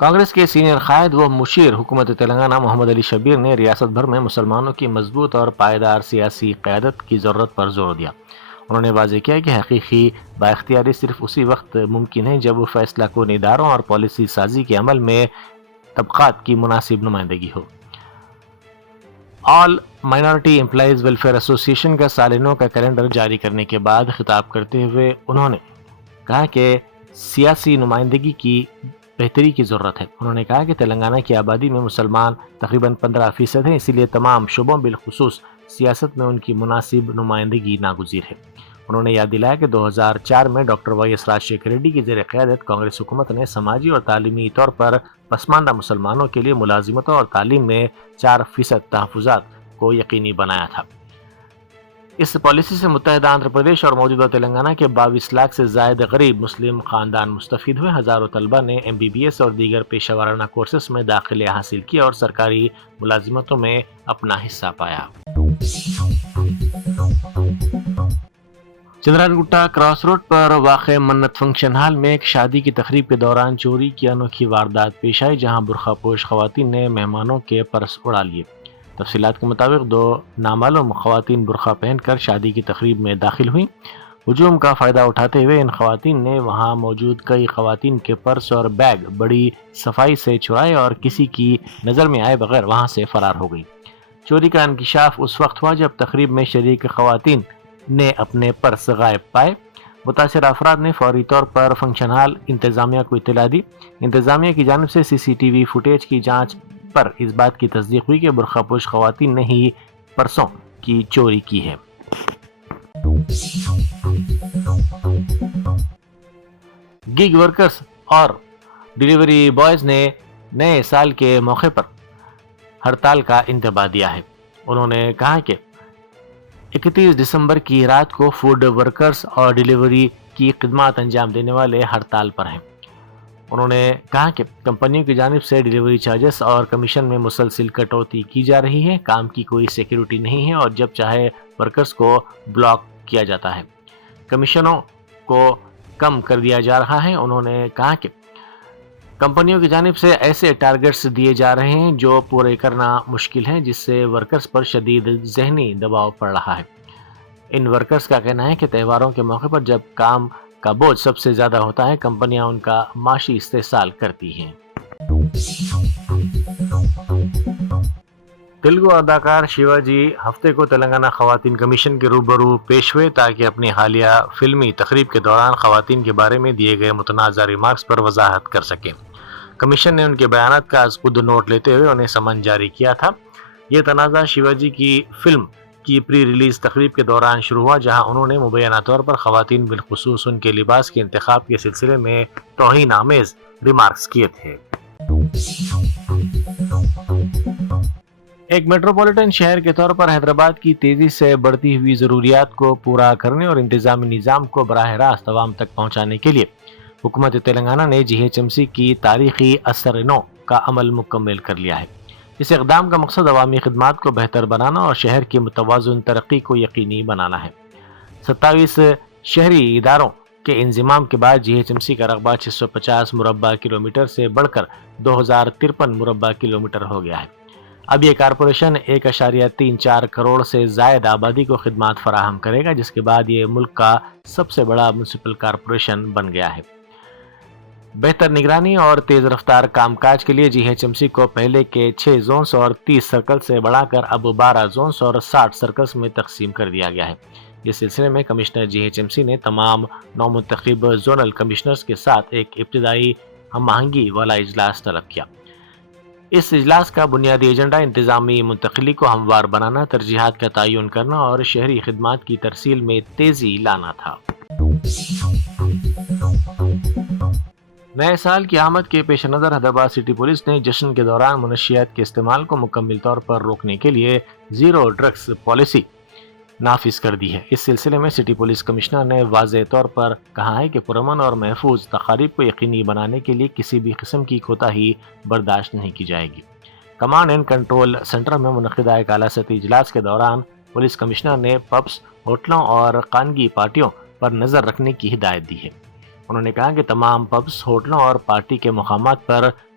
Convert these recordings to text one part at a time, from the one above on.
کانگریس کے سینئر قائد و مشیر حکومت تلنگانہ محمد علی شبیر نے ریاست بھر میں مسلمانوں کی مضبوط اور پائیدار سیاسی قیادت کی ضرورت پر زور دیا۔ انہوں نے واضح کیا کہ حقیقی بااختیاری صرف اسی وقت ممکن ہے جب فیصلہ کن اداروں اور پالیسی سازی کے عمل میں طبقات کی مناسب نمائندگی ہو۔ آل مائنارٹی امپلائیز ویلفیئر ایسوسی ایشن کا سال نو کا کیلنڈر جاری کرنے کے بعد خطاب کرتے ہوئے انہوں نے کہا کہ سیاسی نمائندگی کی بہتری کی ضرورت ہے۔ انہوں نے کہا کہ تلنگانہ کی آبادی میں مسلمان تقریباً 15% ہیں، اسی لیے تمام شعبوں بالخصوص سیاست میں ان کی مناسب نمائندگی ناگزیر ہے۔ انہوں نے یاد دلایا کہ 2004 میں ڈاکٹر وائی ایس راجشیکھر ریڈی کی زیر قیادت کانگریس حکومت نے سماجی اور تعلیمی طور پر پسماندہ مسلمانوں کے لیے ملازمتوں اور تعلیم میں 4% تحفظات کو یقینی بنایا تھا۔ اس پالیسی سے متحدہ آندھرا پردیش اور موجودہ تلنگانہ کے 22 لاکھ سے زائد غریب مسلم خاندان مستفید ہوئے۔ ہزاروں طلبہ نے MBBS اور دیگر پیشہ ورانہ کورسز میں داخلے حاصل کیا اور سرکاری ملازمتوں میں اپنا حصہ پایا۔ چندران گٹا کراس روڈ پر واقع منت فنکشن ہال میں ایک شادی کی تقریب کے دوران چوری کی انوکھی واردات پیش آئی، جہاں برقع پوش خواتین نے مہمانوں کے پرس اڑا لیے۔ تفصیلات کے مطابق 2 نامعلوم خواتین برقع پہن کر شادی کی تقریب میں داخل ہوئیں۔ ہجوم کا فائدہ اٹھاتے ہوئے ان خواتین نے وہاں موجود کئی خواتین کے پرس اور بیگ بڑی صفائی سے چرائے اور کسی کی نظر میں آئے بغیر وہاں سے فرار ہو گئی۔ چوری کا انکشاف اس وقت ہوا جب تقریب میں شریک خواتین نے اپنے پرس غائب پائے۔ متاثرہ افراد نے فوری طور پر فنکشن ہال انتظامیہ کو اطلاع دی۔ انتظامیہ کی جانب سے CCTV فوٹیج کی جانچ پر اس بات کی تصدیق ہوئی کہ برقع پوش خواتین نے ہی پرسوں کی چوری کی ہے۔ گیگ ورکرز اور ڈیلیوری بوائز نے نئے سال کے موقع پر ہڑتال کا انتباہ دیا ہے۔ انہوں نے کہا کہ 31 دسمبر کی رات کو فوڈ ورکرز اور ڈیلیوری کی خدمات انجام دینے والے ہڑتال پر ہیں۔ انہوں نے کہا کہ کمپنیوں کی جانب سے ڈیلیوری چارجز اور کمیشن میں مسلسل کٹوتی کی جا رہی ہے، کام کی کوئی سیکیورٹی نہیں ہے اور جب چاہے ورکرز کو بلاک کیا جاتا ہے، کمیشنوں کو کم کر دیا جا رہا ہے۔ انہوں نے کہا کہ کمپنیوں کی جانب سے ایسے ٹارگٹس دیے جا رہے ہیں جو پورے کرنا مشکل ہے، جس سے ورکرز پر شدید ذہنی دباؤ پڑ رہا ہے۔ ان ورکرز کا کہنا ہے کہ تہواروں کے موقع پر جب کام کا بوجھ سب سے زیادہ ہوتا ہے، کمپنیاں ان کا معاشی استحصال کرتی ہیں۔ تیلگو اداکار شیواجی ہفتے کو تلنگانہ خواتین کمیشن کے روبرو پیش ہوئے تاکہ اپنی حالیہ فلمی تقریب کے دوران خواتین کے بارے میں دیے گئے متنازع ریمارکس پر وضاحت کر سکیں۔ کمیشن نے ان کے بیانات کا از خود نوٹ لیتے ہوئے انہیں سمن جاری کیا تھا۔ یہ تنازع شیواجی کی فلم کی پری ریلیز تقریب کے دوران شروع ہوا، جہاں انہوں نے مبینہ طور پر خواتین بالخصوص ان کے لباس کے انتخاب کے سلسلے میں توہین آمیز ریمارکس کیے تھے۔ ایک میٹروپولیٹن شہر کے طور پر حیدرآباد کی تیزی سے بڑھتی ہوئی ضروریات کو پورا کرنے اور انتظامی نظام کو براہ راست عوام تک پہنچانے کے لیے حکومت تلنگانہ نے GHMC کی تاریخی اثر نو کا عمل مکمل کر لیا ہے۔ اس اقدام کا مقصد عوامی خدمات کو بہتر بنانا اور شہر کی متوازن ترقی کو یقینی بنانا ہے۔ 27 شہری اداروں کے انضمام کے بعد GHMC کا رقبہ 650 مربع کلومیٹر سے بڑھ کر 2053 مربع کلومیٹر ہو گیا ہے۔ اب یہ کارپوریشن 1.34 کروڑ سے زائد آبادی کو خدمات فراہم کرے گا، جس کے بعد یہ ملک کا سب سے بڑا میونسپل کارپوریشن بن گیا ہے۔ بہتر نگرانی اور تیز رفتار کام کاج کے لیے GHMC کو پہلے کے 6 زونز اور 30 سرکل سے بڑھا کر اب 12 زونز اور 60 سرکلز میں تقسیم کر دیا گیا ہے۔ اس سلسلے میں کمشنر GHMC نے تمام نومنتخب زونل کمشنرز کے ساتھ ایک ابتدائی ہم آہنگی والا اجلاس طلب کیا۔ اس اجلاس کا بنیادی ایجنڈا انتظامی منتقلی کو ہموار بنانا، ترجیحات کا تعین کرنا اور شہری خدمات کی ترسیل میں تیزی لانا تھا۔ نئے سال کی آمد کے پیش نظر حیدرآباد سٹی پولیس نے جشن کے دوران منشیات کے استعمال کو مکمل طور پر روکنے کے لیے زیرو ڈرگس پالیسی نافذ کر دی ہے۔ اس سلسلے میں سٹی پولیس کمشنر نے واضح طور پر کہا ہے کہ پرامن اور محفوظ تقاریب کو یقینی بنانے کے لیے کسی بھی قسم کی کوتاہی برداشت نہیں کی جائے گی۔ کمانڈ اینڈ کنٹرول سینٹر میں منعقدہ ایک اعلیٰ سطحی اجلاس کے دوران پولیس کمشنر نے پبس، ہوٹلوں اور خانگی پارٹیوں پر نظر رکھنے کی ہدایت دی ہے۔ انہوں نے کہا کہ تمام پبس، ہوٹلوں اور پارٹی کے مقامات پر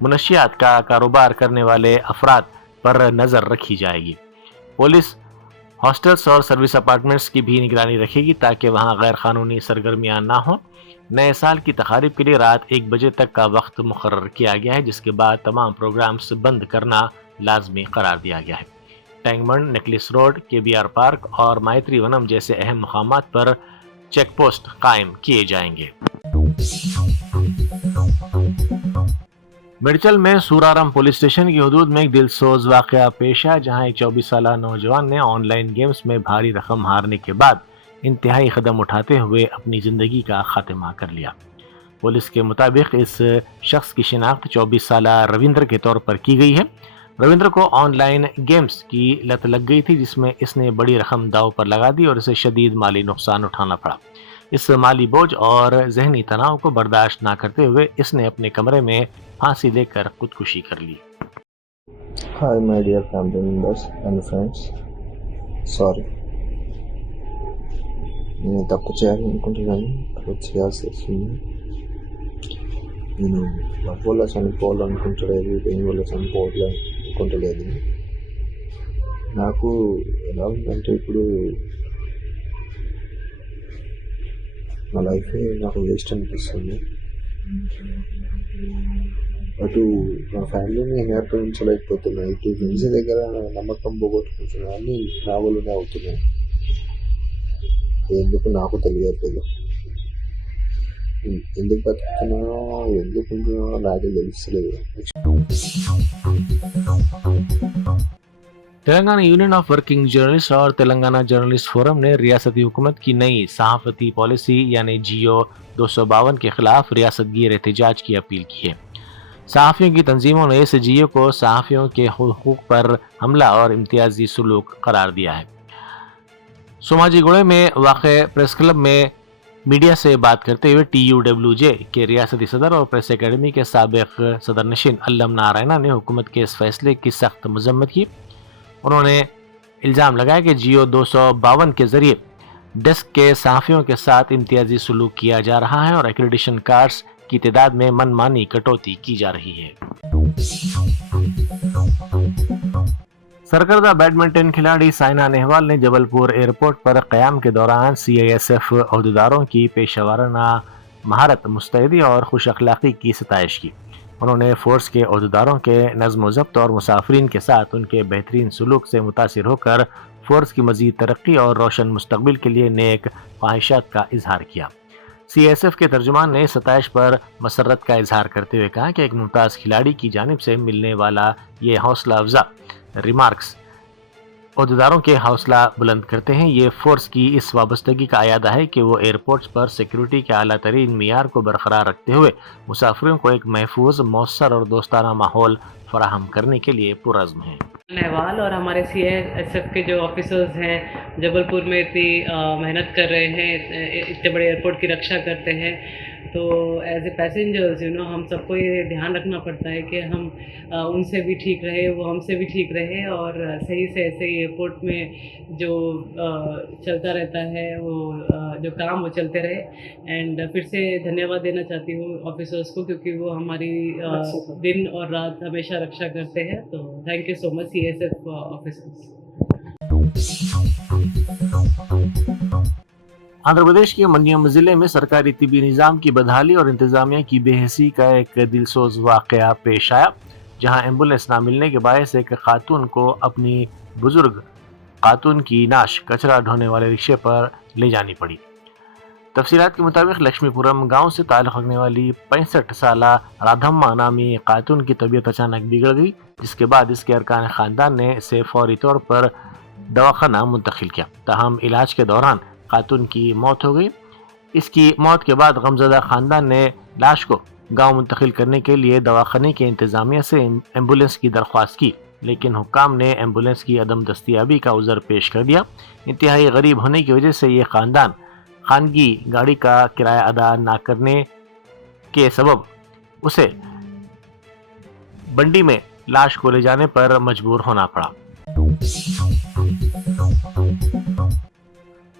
منشیات کا کاروبار کرنے والے افراد پر نظر رکھی جائے گی. پولیس ہاسٹلز اور سروس اپارٹمنٹس کی بھی نگرانی رکھے گی تاکہ وہاں غیر قانونی سرگرمیاں نہ ہوں. نئے سال کی تقاریب کے لیے رات 1 بجے تک کا وقت مقرر کیا گیا ہے، جس کے بعد تمام پروگرامز بند کرنا لازمی قرار دیا گیا ہے. ٹینک بنڈ، نیکلس روڈ، KBR پارک اور مائتری ونم جیسے اہم مقامات پر چیک پوسٹ قائم کیے جائیں گے. میڈچل میں سورارم پولیس اسٹیشن کی حدود میں ایک دلسوز واقعہ پیش آیا، جہاں ایک 24 سالہ نوجوان نے آن لائن گیمز میں بھاری رقم ہارنے کے بعد انتہائی قدم اٹھاتے ہوئے اپنی زندگی کا خاتمہ کر لیا. پولیس کے مطابق اس شخص کی شناخت 24 سالہ رویندر کے طور پر کی گئی ہے. رویندر کو آن لائن گیمز کی لت لگ گئی تھی، جس میں اس نے بڑی رقم داؤ پر لگا دی اور اسے شدید مالی نقصان اٹھانا پڑا. اس مالی بوجھ اور ذہنی تناؤ کو برداشت نہ کرتے ہوئے اس نے اپنے کمرے میں پھانسی لے کر خودکشی کر لی. Hi my dear family members and friends. Sorry. నేను తప్పు చేయాలనుకుంటున్నాను, తప్పు చేయాల్సి వస్తుంది. నేను లవ్ వల్ల చనిపోవాలనుకుంటలేదు, దేని వల్ల చనిపోవాలనుకుంటలేదు. నాకు ఎలా ఉందంటే ఇప్పుడు నా లైఫే నాకు వేస్ట్ అనిపిస్తుంది. అటు నా ఫ్యామిలీని హ్యాపీ ఉంచలేకపోతున్నా, ఇటు ఫ్రెండ్స్ దగ్గర నమ్మకం పోగొట్టుకుంటున్నా, అన్నీ నా వల్లనే అవుతున్నాయి. ఎందుకు నాకు తెలియట్లేదు. ఎందుకు బతుకుతున్నానో ఎందుకు ఉంటున్నానో నాకే తెలుస్తలేదు. Telangana union of working journalist اور تلنگانہ جرنلسٹ فورم نے ریاستی حکومت کی نئی صحافتی پالیسی یعنی GO 252 کے خلاف ریاست گیر احتجاج کی اپیل کی ہے. صحافیوں کی تنظیموں نے اس GO کو صحافیوں کے حقوق پر حملہ اور امتیازی سلوک قرار دیا ہے. سوماجی گوڑے میں واقع پریس کلب میں میڈیا سے بات کرتے ہوئے TUWJ کے ریاستی صدر اور پریس اکیڈمی کے سابق صدر نشین الم نارائنا نے حکومت کے اس فیصلے کی سخت مذمت کی. انہوں نے الزام لگایا کہ GO 252 کے ذریعے ڈیسک کے صحافیوں کے ساتھ امتیازی سلوک کیا جا رہا ہے اور ایکریڈیشن کارڈز کی تعداد میں من مانی کٹوتی کی جا رہی ہے. سرکردہ بیڈمنٹن کھلاڑی سائنا نہوال نے جبل پور ایئرپورٹ پر قیام کے دوران CISF عہدیداروں کی پیشہ ورانہ مہارت، مستعدی اور خوش اخلاقی کی ستائش کی. انہوں نے فورس کے عہدیداروں کے نظم و ضبط اور مسافرین کے ساتھ ان کے بہترین سلوک سے متاثر ہو کر فورس کی مزید ترقی اور روشن مستقبل کے لیے نیک خواہشات کا اظہار کیا. CISF کے ترجمان نے ستائش پر مسرت کا اظہار کرتے ہوئے کہا کہ ایک ممتاز کھلاڑی کی جانب سے ملنے والا یہ حوصلہ افزا ریمارکس عہدیداروں کے حوصلہ بلند کرتے ہیں. یہ فورس کی اس وابستگی کا اعادہ ہے کہ وہ ایئرپورٹس پر سیکیورٹی کے اعلیٰ ترین معیار کو برقرار رکھتے ہوئے مسافروں کو ایک محفوظ، مؤثر اور دوستانہ ماحول فراہم کرنے کے لیے پرعزم ہیں. نہوال اور ہمارے CISF کے جو آفیسرز ہیں جبل پور میں اتنی محنت کر رہے ہیں، اتنے بڑے ایئرپورٹ کی رکشا کرتے ہیں، تو ایز اے پیسنجرز ہم سب کو یہ دھیان رکھنا پڑتا ہے کہ ہم ان سے بھی ٹھیک رہے، وہ ہم سے بھی ٹھیک رہے اور صحیح سے ایسے ایئرپورٹ میں جو چلتا رہتا ہے وہ جو کام وہ چلتے رہے. اینڈ پھر سے دھنیہ واد دینا چاہتی ہوں آفیسرس کو، کیونکہ وہ ہماری دن اور رات ہمیشہ رکشا کرتے ہیں. تو thank you so much CISF officers. Andhra Pradesh کے منیم ضلع میں سرکاری طبی نظام کی بدحالی اور انتظامیہ کی بے حسی کا ایک دلسوز واقعہ پیش آیا، جہاں ایمبولینس نہ ملنے کے باعث ایک خاتون کو اپنی بزرگ خاتون کی نعش کچرا ڈھونے والے رکشے پر لے جانی پڑی. تفصیلات کے مطابق لکشمی پورم گاؤں سے تعلق رکھنے والی 65 سالہ رادھما نامی خاتون کی طبیعت اچانک بگڑ گئی، جس کے بعد اس کے ارکان خاندان نے اسے فوری طور پر دواخانہ منتقل کیا. تاہم علاج کے دوران خاتون کی موت ہو گئی. اس کی موت کے بعد غمزدہ خاندان نے لاش کو گاؤں منتقل کرنے کے لیے دواخانے کے انتظامیہ سے ایمبولینس کی درخواست کی، لیکن حکام نے ایمبولینس کی عدم دستیابی کا عذر پیش کر دیا. انتہائی غریب ہونے کی وجہ سے یہ خاندان خانگی گاڑی کا کرایہ ادا نہ کرنے کے سبب اسے بنڈی میں لاش کو لے جانے پر مجبور ہونا پڑا.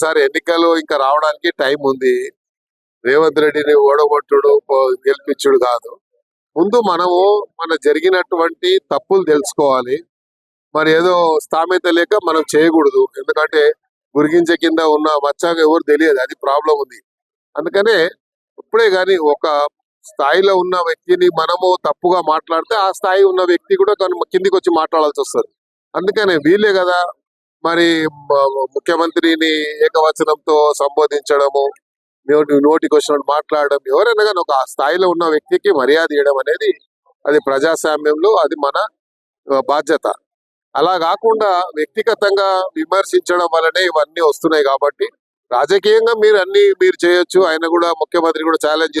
సార్ ఎన్నికలు ఇంకా రావడానికి టైం ఉంది. రేవంత్ రెడ్డిని ఓడగొట్టుడు గెలిపించుడు కాదు. ముందు మనము మన జరిగినటువంటి తప్పులు తెలుసుకోవాలి. మరి ఏదో స్థామిత లేక మనం చేయకూడదు. ఎందుకంటే గురిగింజ కింద ఉన్న మచ్చాగా ఎవరు తెలియదు, అది ప్రాబ్లం ఉంది. అందుకనే ఇప్పుడే కానీ ఒక స్థాయిలో ఉన్న వ్యక్తిని మనము తప్పుగా మాట్లాడితే ఆ స్థాయి ఉన్న వ్యక్తి కూడా కిందికి వచ్చి మాట్లాడాల్సి వస్తుంది. అందుకనే వీలే కదా మరి ముఖ్యమంత్రిని ఏకవచనంతో సంబోధించడము, నోటికి వచ్చినట్టు మాట్లాడడం, ఎవరైనా కానీ ఒక స్థాయిలో ఉన్న వ్యక్తికి మర్యాద ఇవ్వడం అనేది అది ప్రజాస్వామ్యంలో అది మన బాధ్యత. అలా కాకుండా వ్యక్తిగతంగా విమర్శించడం వల్లనే ఇవన్నీ వస్తున్నాయి. కాబట్టి రాజకీయంగా మీరు చేయొచ్చు. ఆయన కూడా ముఖ్యమంత్రి కూడా ఛాలెంజ్.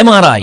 MRI,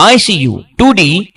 ICU, 2D